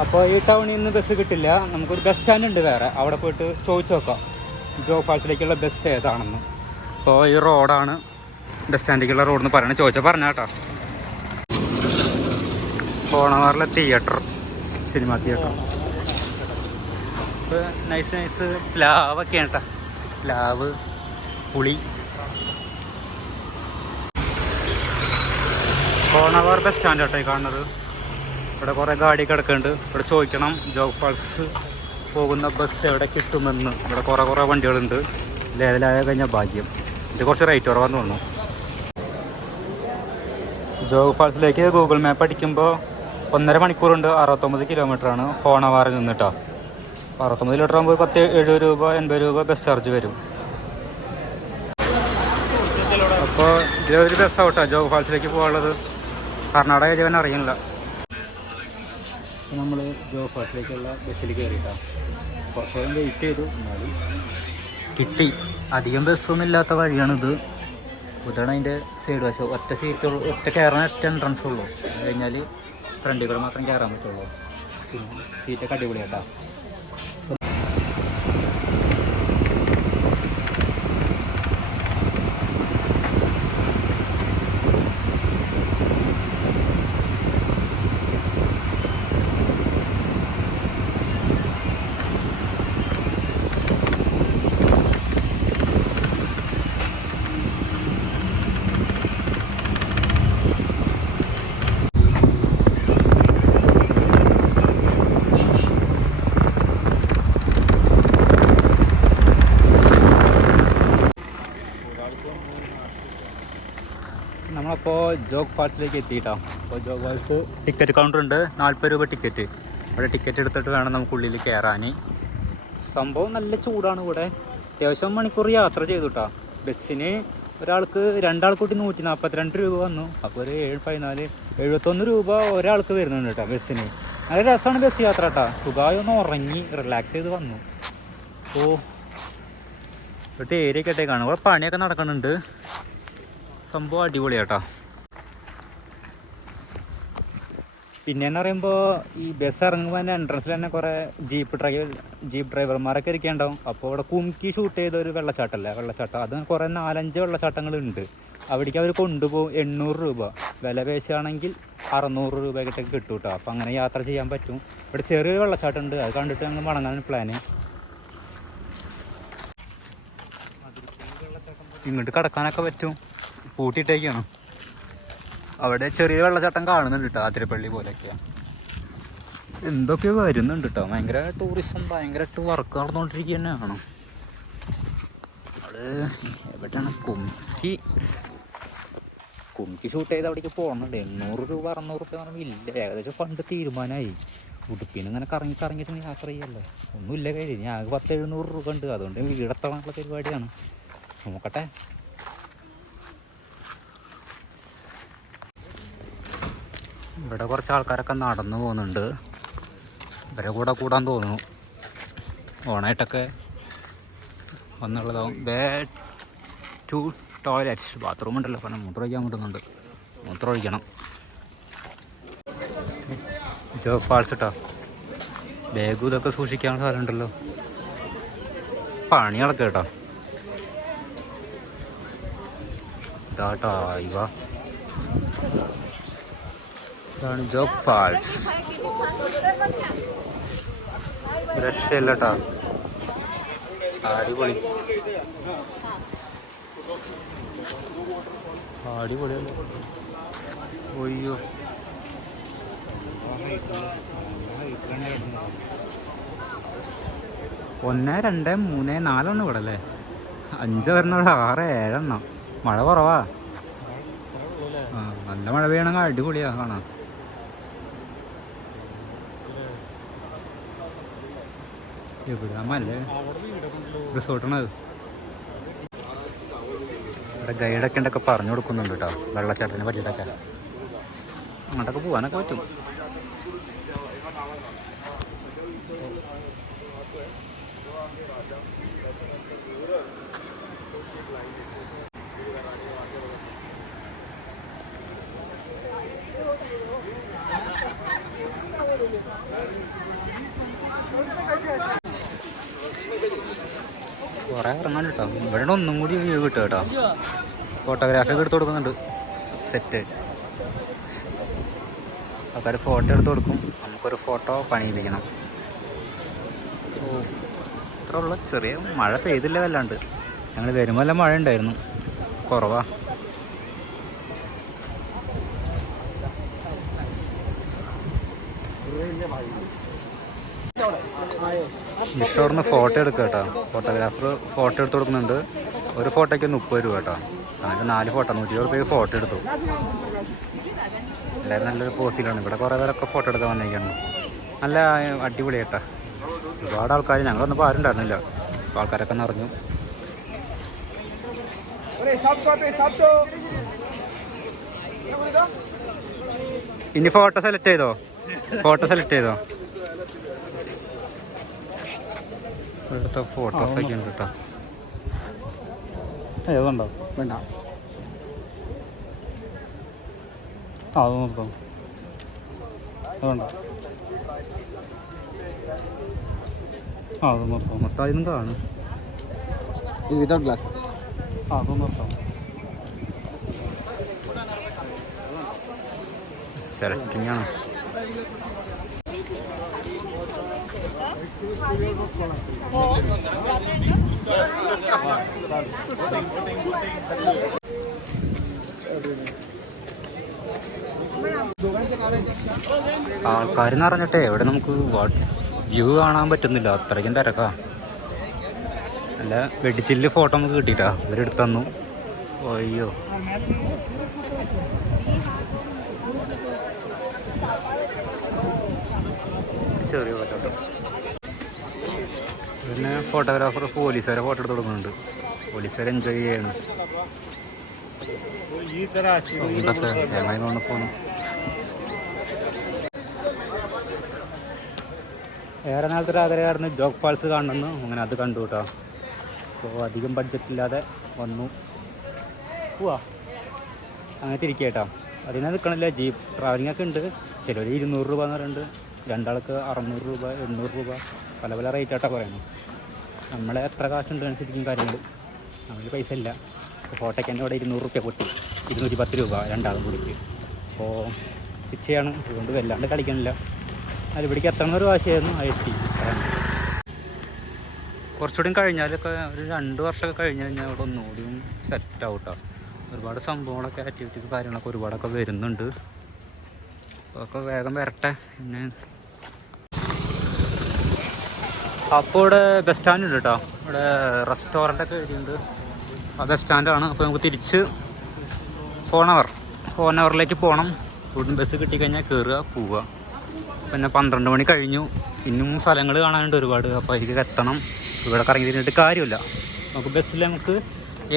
അപ്പോൾ ഈ ടൗണിൽ നിന്ന് ബസ് കിട്ടില്ല. നമുക്കൊരു ബസ് സ്റ്റാൻഡ് ഉണ്ട് വേറെ. അവിടെ പോയിട്ട് ചോദിച്ചു നോക്കാം. ജോ ഫാൾസിലേക്കുള്ള ബസ് ഏതാണെന്ന്. സോ ഈ റോഡാണ് ബസ് സ്റ്റാൻഡിലേക്കുള്ള റോഡ് എന്ന് പറയണത്. ചോദിച്ചാൽ പറഞ്ഞ കേട്ടോ. കോണവാറിലെ തിയേറ്റർ സിനിമ തിയേറ്റർ ഇപ്പോൾ നൈസ് നൈസ് പ്ലാവൊക്കെയാണ് കേട്ടോ. പ്ലാവ് പുളി. കോണവാർ ബസ് സ്റ്റാൻഡ് കേട്ടോ ഈ കാണുന്നത്. ഇവിടെ കുറേ ഗാഡി കിടക്കുന്നുണ്ട്. ഇവിടെ ചോദിക്കണം ജോഗ് ഫാൾസ് പോകുന്ന ബസ് എവിടെ കിട്ടുമെന്ന്. ഇവിടെ കുറേ കുറേ വണ്ടികളുണ്ട്. ലേലായ കഴിഞ്ഞ ഭാഗ്യം. ഇത് കുറച്ച് റേറ്റ് കുറവാന്ന് തോന്നുന്നു. ജോഗ് ഫാൾസിലേക്ക് ഗൂഗിൾ മാപ്പ് അടിക്കുമ്പോൾ ഒന്നര മണിക്കൂറുണ്ട് അറുപത്തൊമ്പത് കിലോമീറ്ററാണ് ഹോണവാറിൽ നിന്നിട്ടോ അറുപത്തൊമ്പത് കിലോമീറ്റർ ആകുമ്പോൾ പത്ത് എഴുപത് രൂപ എൺപത് രൂപ ബസ് ചാർജ് വരും. അപ്പോൾ ഇതിലൊരു ബസ് ആവട്ടോ ജോഗ് ഫാൾസിലേക്ക് പോകാനുള്ളത്? കർണാടക ജീവൻ അറിയില്ല നമ്മൾ ജോഗ് ഫാൾസിലേക്കുള്ള ബസ്സിൽ കയറിയിട്ടാണ് കുറച്ച് നേരം വെയിറ്റ് ചെയ്തു എന്നാലും. കിട്ടി. അധികം ബസ്സൊന്നും ഇല്ലാത്ത വഴിയാണിത്. ഇതാണ് അതിന്റെ സൈഡ് വശം. ഒറ്റ സീറ്റ് ഒറ്റ കയറാൻ ഒറ്റ എൻട്രൻസ് ഉള്ളൂ. കഴിഞ്ഞാൽ ഫ്രണ്ടിൽ കൂടെ മാത്രം കയറാൻ പറ്റുള്ളൂ. സീറ്റൊക്കെ അടിപൊളിയാട്ടാ നമ്മളപ്പോൾ ജോഗ് ഫാൾസിലേക്ക് എത്തിയിട്ടോ? അപ്പോൾ ജോഗ് ഫാൾസ് ടിക്കറ്റ് കൗണ്ടർ ഉണ്ട് നാൽപ്പത് രൂപ ടിക്കറ്റ്. അവിടെ ടിക്കറ്റ് എടുത്തിട്ട് വേണം നമുക്ക് ഉള്ളിൽ കയറാൻ സംഭവം നല്ല ചൂടാണ് ഇവിടെ. അത്യാവശ്യം മണിക്കൂർ യാത്ര ചെയ്തു കേട്ടോ ബസ്സിന് ഒരാൾക്ക് രണ്ടാൾക്കൂട്ടി നൂറ്റി നാൽപ്പത്തിരണ്ട് രൂപ വന്നു. അപ്പോൾ ഒരു ഏഴ് പതിനാല് എഴുപത്തൊന്ന് രൂപ ഒരാൾക്ക് വരുന്നുണ്ട് കേട്ടോ ബസ്സിന്. നല്ല രസമാണ് ബസ് യാത്ര കേട്ടോ. സുഖമായി ഒന്ന് ഉറങ്ങി റിലാക്സ് ചെയ്ത് വന്നു. ഓ ഒരു ഏരിയ കാണും ഇവിടെ പണിയൊക്കെ നടക്കുന്നുണ്ട് സംഭവം അടിപൊളിയാട്ടോ. പിന്നെ എന്ന് പറയുമ്പോൾ ഈ ബസ് ഇറങ്ങുമ്പോൾ തന്നെ എൻട്രൻസിൽ തന്നെ കുറേ ജീപ്പ് ഡ്രൈവർ ജീപ്പ് ഡ്രൈവർമാരൊക്കെ ഇരിക്കേണ്ടാവും. അപ്പോൾ അവിടെ കുമുക്കി ഷൂട്ട് ചെയ്ത ഒരു വെള്ളച്ചാട്ടമല്ലേ വെള്ളച്ചാട്ടം. അത് കുറേ നാലഞ്ച് വെള്ളച്ചാട്ടങ്ങളുണ്ട് അവിടേക്ക് അവർ കൊണ്ടുപോകും എണ്ണൂറ് രൂപ. വില പേശുകയാണെങ്കിൽ അറുന്നൂറ് രൂപ കിട്ടും കേട്ടോ അപ്പോൾ അങ്ങനെ യാത്ര ചെയ്യാൻ പറ്റും. ഇവിടെ ചെറിയൊരു വെള്ളച്ചാട്ടം ഉണ്ട് അത് കണ്ടിട്ട് ഞങ്ങൾ മടങ്ങാൻ പ്ലാന് ഇങ്ങോട്ട് കടക്കാനൊക്കെ പറ്റും. പൂട്ടിയിട്ടേക്കാണ്. അവിടെ ചെറിയ വെള്ളച്ചാട്ടം കാണുന്നുണ്ട് കേട്ടോ ആതിരപ്പള്ളി പോലെയൊക്കെയാ എന്തൊക്കെയോ വരുന്നുണ്ട് കേട്ടോ ഭയങ്കര ടൂറിസം ഭയങ്കരമായിട്ട് വർക്ക് നടന്നുകൊണ്ടിരിക്കുക തന്നെയാണ് അത് എവിടെയാണ്? കുംക്കി കുംക്കി ഷൂട്ട് ചെയ്ത് അവിടേക്ക് പോകുന്നുണ്ട് എണ്ണൂറ് രൂപ അറുന്നൂറ് രൂപ പറഞ്ഞാൽ ഇല്ല ഏകദേശം ഫണ്ട് തീരുമാനമായി. ഉടുപ്പിന് ഇങ്ങനെ കറങ്ങി കറങ്ങിയിട്ട് യാത്ര ചെയ്യല്ലേ? ഒന്നുമില്ല കയ്യിൽ ഇനി ആകെ പത്ത് എഴുന്നൂറ് രൂപ ഉണ്ട്. അതുകൊണ്ട് വീടെത്തണമുള്ള പരിപാടിയാണ്. നോക്കട്ടെ. ഇവിടെ കുറച്ച് ആൾക്കാരൊക്കെ നടന്നു പോകുന്നുണ്ട്. ഇവരെ കൂടെ കൂടാൻ തോന്നുന്നു. ഓണായിട്ടൊക്കെ വന്നുള്ളതാവും. ബേ ടു ടോയ്ലറ്റ്സ് ബാത്റൂം ഉണ്ടല്ലോ. പിന്നെ മൂത്രം ഒഴിക്കാൻ പറ്റുന്നുണ്ട്. മൂത്രം ഒഴിക്കണം ജോ ഫാൾസ് കേട്ടോ ബാഗും ഇതൊക്കെ സൂക്ഷിക്കാൻ സ്ഥലമുണ്ടല്ലോ പണികളൊക്കെ കേട്ടോ. ഇതാട്ടോ ഇവ. ഇതാണ് ജോഗ് ഫാൾസ്. രക്ഷയില്ല കേട്ടോ അടിപൊളി അടിപൊളിയല്ലേ ഒയ്യോ ഒന്ന് രണ്ട് മൂന്ന് നാലെണ്ണം ഇവിടെ അല്ലേ അഞ്ച് വരുന്ന ആറ് ഏഴെണ്ണം. മഴ കുറവാ. നല്ല മഴ പെയ്യണമെങ്കിൽ അടിപൊളിയാ കാണാം എവിടെ അമ്മല്ലേ റിസോർട്ടാണത്. ഇവിടെ ഗൈഡൊക്കെ ഉണ്ടൊക്കെ പറഞ്ഞു കൊടുക്കുന്നുണ്ട് കേട്ടോ. വെള്ളച്ചാട്ടത്തിനെ പറ്റിയിട്ടൊക്കെ. അങ്ങോട്ടൊക്കെ പോകാനൊക്കെ പറ്റും. കുറേ ഇറങ്ങാൻ കേട്ടോ. ഇവിടെ ഒന്നും കൂടി വ്യൂ കിട്ടും കേട്ടോ. ഫോട്ടോഗ്രാഫി ഒക്കെ എടുത്ത് കൊടുക്കുന്നുണ്ട്. സെറ്റ് ആൾക്കാർ ഫോട്ടോ എടുത്ത് കൊടുക്കും. നമുക്കൊരു ഫോട്ടോ പണിയിപ്പിക്കണം. ഓ ഇത്ര ഉള്ള ചെറിയ മഴ പെയ്തില്ല വല്ലാണ്ട്. ഞങ്ങൾ വരുമ്പോൾ എല്ലാം മഴ ഉണ്ടായിരുന്നു. കുറവാ. ഇഷ്ടോടുന്ന് ഫോട്ടോ എടുക്കുക കേട്ടോ. ഫോട്ടോഗ്രാഫർ ഫോട്ടോ എടുത്ത് കൊടുക്കുന്നുണ്ട്. ഒരു ഫോട്ടോയ്ക്ക് മുപ്പത് രൂപ കേട്ടോ. അങ്ങനെ നാല് ഫോട്ടോ നൂറ്റി ഇരുപത് രൂപയ്ക്ക് ഫോട്ടോ എടുത്തു. എല്ലാവരും നല്ലൊരു പോസിലാണ് ഇവിടെ കുറേ പേരൊക്കെ ഫോട്ടോ എടുക്കാൻ വന്നിരിക്കുന്നു. നല്ല അടിപൊളി കേട്ടോ. ഒരുപാട് ആൾക്കാർ ഞങ്ങളൊന്നും ആരും ഉണ്ടായിരുന്നില്ല. ആൾക്കാരൊക്കെ നിറഞ്ഞു. ഇനി ഫോട്ടോ സെലക്ട് ചെയ്തോ? ഫോട്ടോ സെലക്ട് ചെയ്തോ? ഇവിടുത്തെ ഫോട്ടോസ് ഒക്കെ ഉണ്ട് കേട്ടോ ഏതുണ്ടോ? വേണ്ട. ആ അത് നോക്കാം അതുണ്ടോ ആ അത് അതിനും കാണും. ഇത് വിതൗട്ട് ഗ്ലാസ് ആ അത് നിർത്താം സെലക്ടിങ് ആണ്. ആൾക്കാർ പറഞ്ഞിട്ടേ ഇവിടെ നമുക്ക് വ്യൂ കാണാൻ പറ്റുന്നില്ല. അത്രയ്ക്കും തിരക്കാ. അല്ല വെടിച്ചില്ല് ഫോട്ടോ നമുക്ക് കിട്ടിയിട്ടാ. ഇവരെടുത്ത് തന്നു. അയ്യോ. ചെറിയ വെള്ളച്ചാട്ടം പിന്നെ ഫോട്ടോഗ്രാഫർ പോലീസുകാരെ ഫോട്ടോ എടുത്ത് കൊടുക്കുന്നുണ്ട്. പോലീസുകാർ എൻജോയ് ചെയ്യാണ്. പോകണം ഏറെ നാളത്തെ ആഗ്രഹമായിരുന്നു ജോഗ് ഫാൾസ് കാണണമെന്ന്. അങ്ങനെ അത് കണ്ടു കേട്ടോ അപ്പോൾ അധികം ബഡ്ജറ്റ് ഇല്ലാതെ വന്നു. പോവാ. അങ്ങനെ തിരിക്കേട്ടോ അതിനെ നിൽക്കണില്ല ജീപ്പ് ട്രാവലിംഗ് ഒക്കെ ഉണ്ട്. ചിലർ ഇരുന്നൂറ് രൂപ എന്ന് പറയുന്നുണ്ട്. രണ്ടാൾക്ക് അറുന്നൂറ് രൂപ എണ്ണൂറ് രൂപ പല പല റേറ്റായിട്ടാണ് പറയുന്നത് നമ്മളെ എത്ര കാശുണ്ട് അനുസരിച്ചിരിക്കും കാര്യങ്ങൾ നമ്മൾ പൈസ ഇല്ല. അപ്പോൾ ഫോട്ടോയ്ക്ക് തന്നെ ഇവിടെ ഇരുന്നൂറ് റുപ്യ പൊട്ടി. ഇരുന്നൂറ്റി പത്ത് രൂപ രണ്ടാളും കൂടിക്ക് അപ്പോൾ പിച്ചയാണ് അതുകൊണ്ട് വല്ലാണ്ട് കളിക്കണില്ല. അത് ഇവിടേക്ക് എത്തണ ഒരു വാശിയായിരുന്നു ആ എത്തി. കുറച്ചുകൂടി കഴിഞ്ഞാലൊക്കെ ഒരു രണ്ട് വർഷമൊക്കെ കഴിഞ്ഞ് കഴിഞ്ഞാൽ ഇവിടെ ഒന്നുകൂടിയും സെറ്റ് ആവട്ടോ ഒരുപാട് സംഭവങ്ങളൊക്കെ ആക്ടിവിറ്റീസ് കാര്യങ്ങളൊക്കെ ഒരുപാടൊക്കെ വരുന്നുണ്ട്. അതൊക്കെ വേഗം വരട്ടെ. പിന്നെ അപ്പോൾ ഇവിടെ ബസ് സ്റ്റാൻഡ് ഉണ്ട് കേട്ടോ ഇവിടെ റെസ്റ്റോറന്റ് ഒക്കെ എഴുതിയുണ്ട് ആ ബസ് സ്റ്റാൻഡാണ് അപ്പോൾ നമുക്ക് തിരിച്ച് ഫോൺ അവർ ഫോൺ അവറിലേക്ക് പോകണം ഇവിടുന്ന് ബസ് കിട്ടിക്കഴിഞ്ഞാൽ കയറുക പോവുക. പിന്നെ പന്ത്രണ്ട് മണി കഴിഞ്ഞു. ഇന്നും സ്ഥലങ്ങൾ കാണാനുണ്ട് ഒരുപാട്. അപ്പോൾ അതിലേക്ക് എത്തണം. ഇവിടെ കറങ്ങി തിരിഞ്ഞിട്ട് കാര്യമില്ല. നമുക്ക് ബസ്സിൽ നമുക്ക്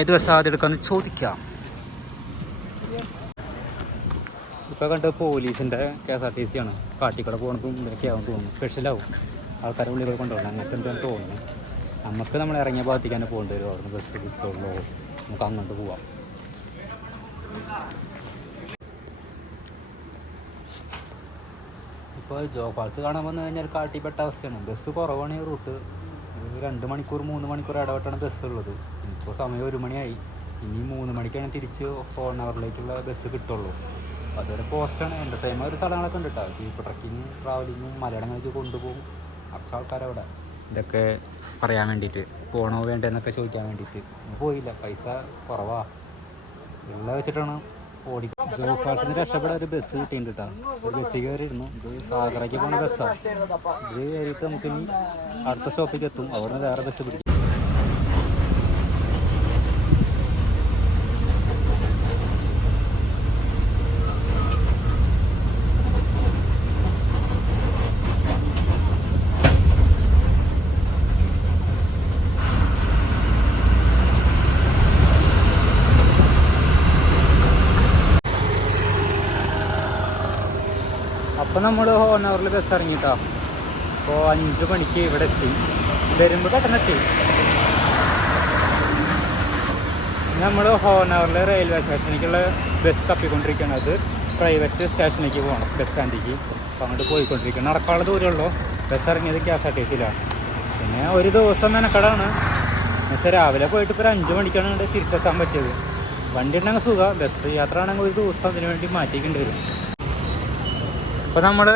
ഏത് ബസ് ആദ്യം എടുക്കാമെന്ന് ചോദിക്കാം. ഇപ്പോൾ കണ്ട പോലീസിന്റെ K S R T C ആണ്. കാട്ടിക്കട പോകണതും ഇതൊക്കെ ആവും തോന്നുന്നു. സ്പെഷ്യലാവും ആൾക്കാരെ ഉള്ളിൽ കൊണ്ടുപോകണം. അങ്ങനത്തെ എന്താണ് തോന്നുന്നു. നമുക്ക് നമ്മൾ ഇറങ്ങിയ ഭാഗത്തേക്ക് തന്നെ പോകേണ്ടി വരും. അവിടുന്ന് ബസ് കിട്ടുള്ളൂ. നമുക്ക് അങ്ങോട്ട് പോവാം. ഇപ്പോൾ ജോ ഫാൾസ് കാണാൻ വന്നു കഴിഞ്ഞാൽ കാട്ടിപ്പെട്ട അവസ്ഥയാണ്. ബസ് കുറവാണ് ഈ റൂട്ട് രണ്ട് മണിക്കൂർ മൂന്ന് മണിക്കൂർ ഇടപെട്ടാണ് ബസ് ഉള്ളത്. ഇപ്പോൾ സമയം ഒരു മണിയായി. ഇനി മൂന്ന് മണിക്കാണ് തിരിച്ച് ഫോൺ അവറിലേക്കുള്ള ബസ് കിട്ടുള്ളൂ. അതുവരെ പോസ്റ്റാണ് എന്റർടൈൻമെന്റ് ഒരു സ്ഥലങ്ങളൊക്കെ ഉണ്ട് കേട്ടോ ജീപ്പ് ട്രക്കിങ്ങും ട്രാവലിങ്ങും മലയാളങ്ങളൊക്കെ കൊണ്ടുപോകും. കുറച്ച് ആൾക്കാരവിടെ ഇതൊക്കെ പറയാൻ വേണ്ടിയിട്ട് പോകണോ വേണ്ടെന്നൊക്കെ ചോദിക്കാൻ വേണ്ടിയിട്ട്. പോയില്ല. പൈസ കുറവാ. ഉള്ള വെച്ചിട്ടാണ് ഓടി. ജോഫാസിന് രക്ഷപ്പെടാൻ ഒരു ബസ് കിട്ടിയിട്ടുണ്ട് കേട്ടോ ഒരു ബസ്സിൽ കയറിയിരുന്നു. ഇത് സാഗറയ്ക്ക് പോകുന്ന ബസ്സാണ് ഇത് കയറിയിട്ട് നമുക്ക് ഇനി അടുത്ത സ്റ്റോപ്പിലേക്ക് എത്തും. നിന്ന് വേറെ ബസ് പിടിക്കും. അപ്പോൾ നമ്മൾ ഹോണവറിൽ ബസ് ഇറങ്ങിയിട്ടാ അപ്പോൾ അഞ്ച് മണിക്ക് ഇവിടെ എത്തി. വരുമ്പോൾ പെട്ടെന്ന് എത്തി. നമ്മൾ ഹോണവറിൽ റെയിൽവേ സ്റ്റേഷനിലേക്കുള്ള ബസ് തപ്പിക്കൊണ്ടിരിക്കുകയാണ്. അത് പ്രൈവറ്റ് സ്റ്റേഷനിലേക്ക് പോകണം ബസ് സ്റ്റാൻഡിലേക്ക് അപ്പോൾ അങ്ങോട്ട് പോയിക്കൊണ്ടിരിക്കണം നടക്കാനുള്ള ദൂരമുള്ളൂ ബസ് ഇറങ്ങിയത് കെ എസ് ആർ ടി സിയിലാണ് പിന്നെ ഒരു ദിവസം മെനക്കടാണ്. എന്നുവെച്ചാൽ രാവിലെ പോയിട്ട് ഇപ്പോൾ ഒരു അഞ്ച് മണിക്കാണ് ഇങ്ങോട്ട് തിരിച്ചെത്താൻ പറ്റിയത്. വണ്ടി ഉണ്ടെങ്കിൽ സുഖം. ബസ് യാത്ര ആണെങ്കിൽ ഒരു ദിവസം അതിന് വേണ്ടി മാറ്റിക്കേണ്ടി വരും. അപ്പോൾ നമ്മൾ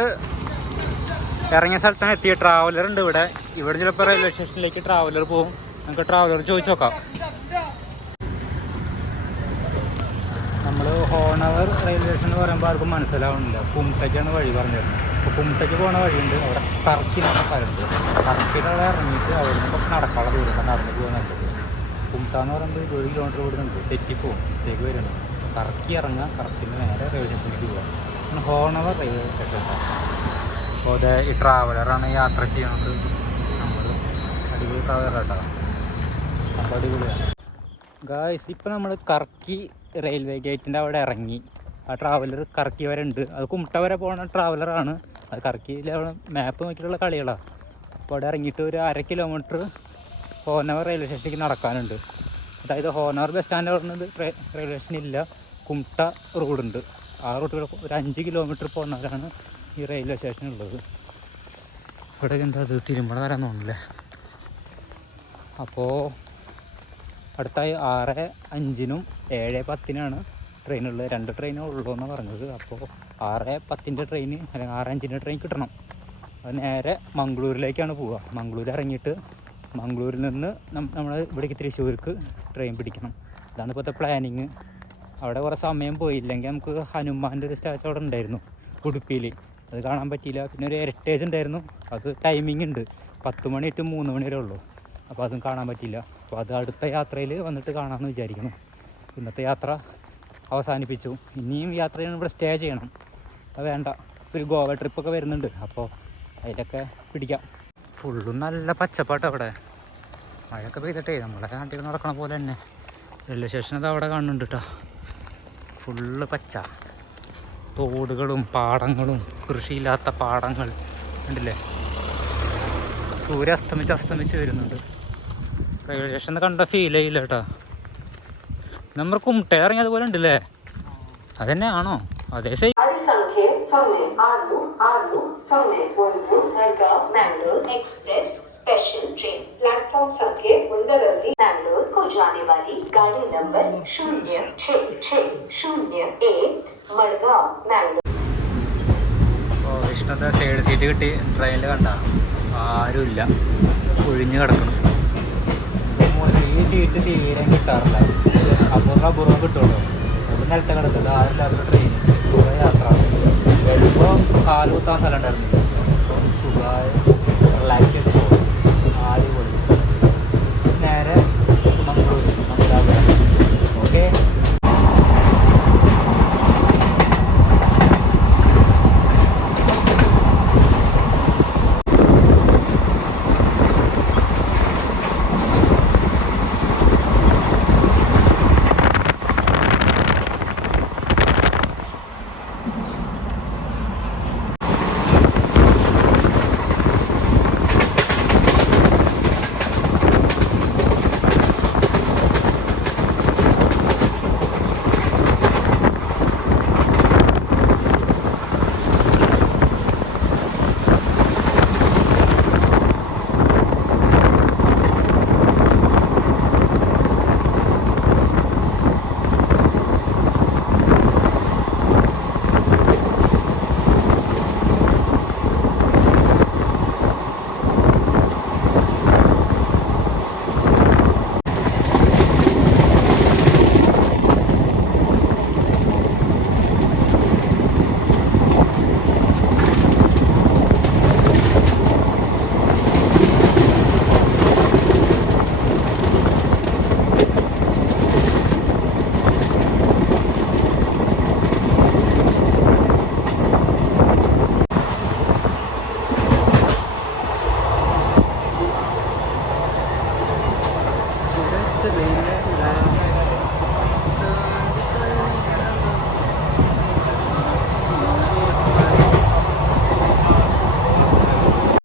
ഇറങ്ങിയ സ്ഥലത്താണ് എത്തിയ ട്രാവലർ ഉണ്ട് ഇവിടെ. ഇവിടെ ചിലപ്പോൾ റെയിൽവേ സ്റ്റേഷനിലേക്ക് ട്രാവലർ പോകും. നമുക്ക് ട്രാവലർ ചോദിച്ചു നോക്കാം. നമ്മൾ ഹോണവർ റെയിൽവേ സ്റ്റേഷൻ എന്ന് പറയുമ്പോൾ ആർക്കും മനസ്സിലാവുന്നില്ല. കുമട്ടയ്ക്കാണ് വഴി പറഞ്ഞത് അപ്പോൾ കുമട്ടയ്ക്ക് പോണ വഴിയുണ്ട്. അവിടെ കറക്കിലാണ് സ്ഥലത്ത്. കറക്കിലവിടെ ഇറങ്ങിയിട്ട് അവിടെ നിന്ന് കുറച്ച് നടക്കാനുള്ള ദൂരം നടന്നു നല്ലത് കുമട്ട എന്ന് പറയുമ്പോൾ ഒരു കിലോമീറ്റർ ഇവിടെ നിന്ന് തെറ്റിപ്പോവും. സ്റ്റേക്ക് വരുന്നത് കറക്കി ഇറങ്ങുക കറക്റ്റിന് നേരെ റെയിൽവേ സ്റ്റേഷനിലേക്ക് പോവുക. ഹോണവർ അപ്പോൾ ഇത് ഈ ട്രാവലറാണ് യാത്ര ചെയ്യുന്നത്. നമ്മൾ അടിപൊളി ട്രാവലർ കേട്ടോ അപ്പോൾ അടിപൊളിയാണ്. ഗായ്സ് ഇപ്പം നമ്മൾ കറക്കി റെയിൽവേ ഗേറ്റിന്റെ അവിടെ ഇറങ്ങി. ആ ട്രാവലർ കറക്കി വരെ ഉണ്ട്. അത് കുമിട്ട വരെ പോകുന്ന ട്രാവലറാണ് അത് കറക്കി അവിടെ മാപ്പ് നോക്കിയിട്ടുള്ള കളികളാണ് അപ്പോൾ അവിടെ ഇറങ്ങിയിട്ട് ഒരു അര കിലോമീറ്റർ ഹോനവർ റെയിൽവേ സ്റ്റേഷനിലേക്ക് നടക്കാനുണ്ട്. അതായത് ഹോനവർ ബസ് സ്റ്റാൻഡ് പറഞ്ഞത് റെയിൽവേ സ്റ്റേഷൻ ഇല്ല. കുമട്ട റോഡുണ്ട് ആ റൂട്ടിൽ ഒരു അഞ്ച് കിലോമീറ്റർ പോകുന്നവരാണ് ഈ റെയിൽവേ സ്റ്റേഷൻ ഉള്ളത്. ഇവിടെ എന്താ അത് തിരുമണ വരാൻ അപ്പോൾ അടുത്ത ആറ് അഞ്ചിനും ഏഴ് പത്തിനാണ് ട്രെയിനുള്ളത് രണ്ട് ട്രെയിനേ ഉള്ളൂ എന്നാണ് പറഞ്ഞത്. അപ്പോൾ ആറ് പത്തിന്റെ ട്രെയിൻ അല്ലെങ്കിൽ ആറ് അഞ്ചിന്റെ ട്രെയിൻ കിട്ടണം. അത് നേരെ മംഗളൂരിലേക്കാണ് പോവുക. മംഗളൂർ ഇറങ്ങിയിട്ട് മംഗളൂരിൽ നിന്ന് നമ്മൾ ഇവിടേക്ക് തൃശ്ശൂർക്ക് ട്രെയിൻ പിടിക്കണം. അതാണ് ഇപ്പോഴത്തെ പ്ലാനിങ് അവിടെ കുറേ സമയം പോയില്ലെങ്കിൽ നമുക്ക് ഹനുമാന്റെ ഒരു സ്റ്റാച്ചു അവിടെ ഉണ്ടായിരുന്നു ഉടുപ്പിയിൽ അത് കാണാൻ പറ്റിയില്ല. പിന്നെ ഒരു ഹെറിറ്റേജ് ഉണ്ടായിരുന്നു. അത് ടൈമിംഗ് ഉണ്ട്. പത്ത് മണി ടു മൂന്ന് മണി വരെ ഉള്ളൂ. അപ്പോൾ അതും കാണാൻ പറ്റിയില്ല. അപ്പോൾ അത് അടുത്ത യാത്രയിൽ വന്നിട്ട് കാണാമെന്ന് വിചാരിക്കുന്നു. ഇന്നത്തെ യാത്ര അവസാനിപ്പിച്ചു. ഇനിയും യാത്ര ചെയ്യണം ഇവിടെ സ്റ്റേ ചെയ്യണം. അത് വേണ്ട. ഒരു ഗോവ ട്രിപ്പൊക്കെ വരുന്നുണ്ട്. അപ്പോൾ അതിലൊക്കെ പിടിക്കാം. ഫുള്ളും നല്ല പച്ചപ്പാട്ട് അവിടെ. മഴയൊക്കെ പെയ്തിട്ടേ നമ്മളൊക്കെ നാട്ടിൽ നടക്കണ പോലെ തന്നെ. റെയിൽവേ സ്റ്റേഷൻ അത് അവിടെ കാണുന്നുണ്ട് കേട്ടോ ഫുള്ള് പച്ച. തോടുകളും പാടങ്ങളും കൃഷിയില്ലാത്ത പാടങ്ങൾ. ഉണ്ടല്ലേ സൂര്യ അസ്തമിച്ച് അസ്തമിച്ച് വരുന്നുണ്ട്. റെയിൽവേ സ്റ്റേഷൻ കണ്ട ഫീൽ ചെയ്യില്ല കേട്ടോ. നമ്മൾ കുമട്ടേ ഇറങ്ങിയതുപോലെ ഉണ്ടല്ലേ? അതന്നെയാണോ? അതേ സൈ സൊന്നെ എക്സ്പ്രസ് स्पेशल ट्रेन प्लेटफॉर्म संख्या मुंदरली बैंगलोर को जाने वाली गाड़ी नंबर शून्य छः छः शून्य एक मड़गांव बैंगलोर വിഷ്ണുത്തെ സൈഡ് സീറ്റ് കിട്ടി. ട്രെയിനിൽ കണ്ട. ആരുമില്ല. ഒഴിഞ്ഞു കിടക്കണം. ഈ സീറ്റ് തീരെ കിട്ടാറില്ല. അപൂർവ അപൂർവം കിട്ടുള്ളൂ. ഒരു നിലത്തെ ആരില്ലാത്ത ട്രെയിൻ സുഖ യാത്ര. എളുപ്പം കാലുകുത്താൻ സ്ഥലം ഉണ്ടായിരുന്നില്ല അപ്പം